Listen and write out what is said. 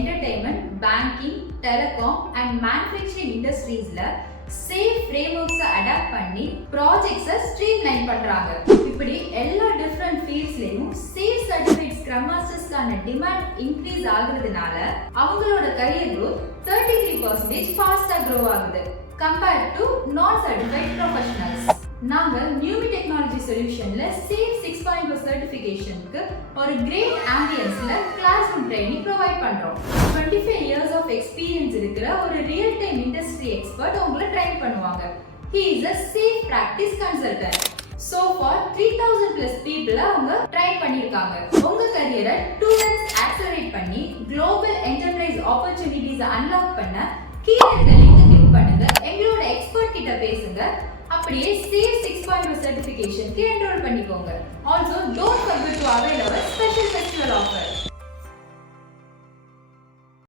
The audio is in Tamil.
entertainment, banking, telecom and manufacturing industries-ல சேஃப் ஃப்ரேம்வொர்க்ஸை அடாப்ட் பண்ணி ப்ராஜெக்ட்ஸை ஸ்ட்ரீம்லைன் பண்றாங்க. இப்படி எல்லா டிஃபரண்ட் ஃபீல்ட்ஸ்லயும் சேஃப் சர்டிஃபைட் ஸ்க்ரம் மாஸ்டர்ஸ்க்கான டிமாண்ட் இன்க்ரீஸ் ஆகுறதுனால அவங்களோட கரியர் growth 33% ஃபாஸ்டா grow ஆகுது compared to நான் சர்டிஃபைட் ப்ரொஃபஷனல்ஸ். நாங்க நியூமி டெக்னாலஜி சொல்யூஷன்ல சேஃப் 6.0 சர்டிஃபிகேஷனுக்கு ஒரு கிரேட் ஆம்பியன்ஸ்ல கிளாஸ் ரூம் ட்ரைனிங் ப்ரொவைட் பண்றோம். 25 இயர்ஸ் ஆஃப் எக்ஸ்பீரியன்ஸ் இருக்கிற ஒரு ரியல் டைம் இண்டஸ்ட்ரி எக்ஸ்பர்ட் உங்களை ட்ரைன் பண்ணுவாங்க. He is a safe practice consultant. So far 3000 plus people அவங்க ட்ரைன் பண்ணிருக்காங்க. உங்க கரியரை 2x ஆக்சலரேட் பண்ணி குளோபல் என்டர்பிரைஸ் ஆப்பர்ச்சுனிட்டிஸ் அன்லாக் பண்ண கீழ இருக்க லிங்க் கிளிக் பண்ணுங்க. எங்களோட எக்ஸ்பர்ட் கிட்ட பேசுங்க. அப்படியே சேஃப் 6.0 சர்டிஃபிகேஷனுக்கு என்ரோல் பண்ணிக்கோங்க. Also don't forget to avail our special festival offer.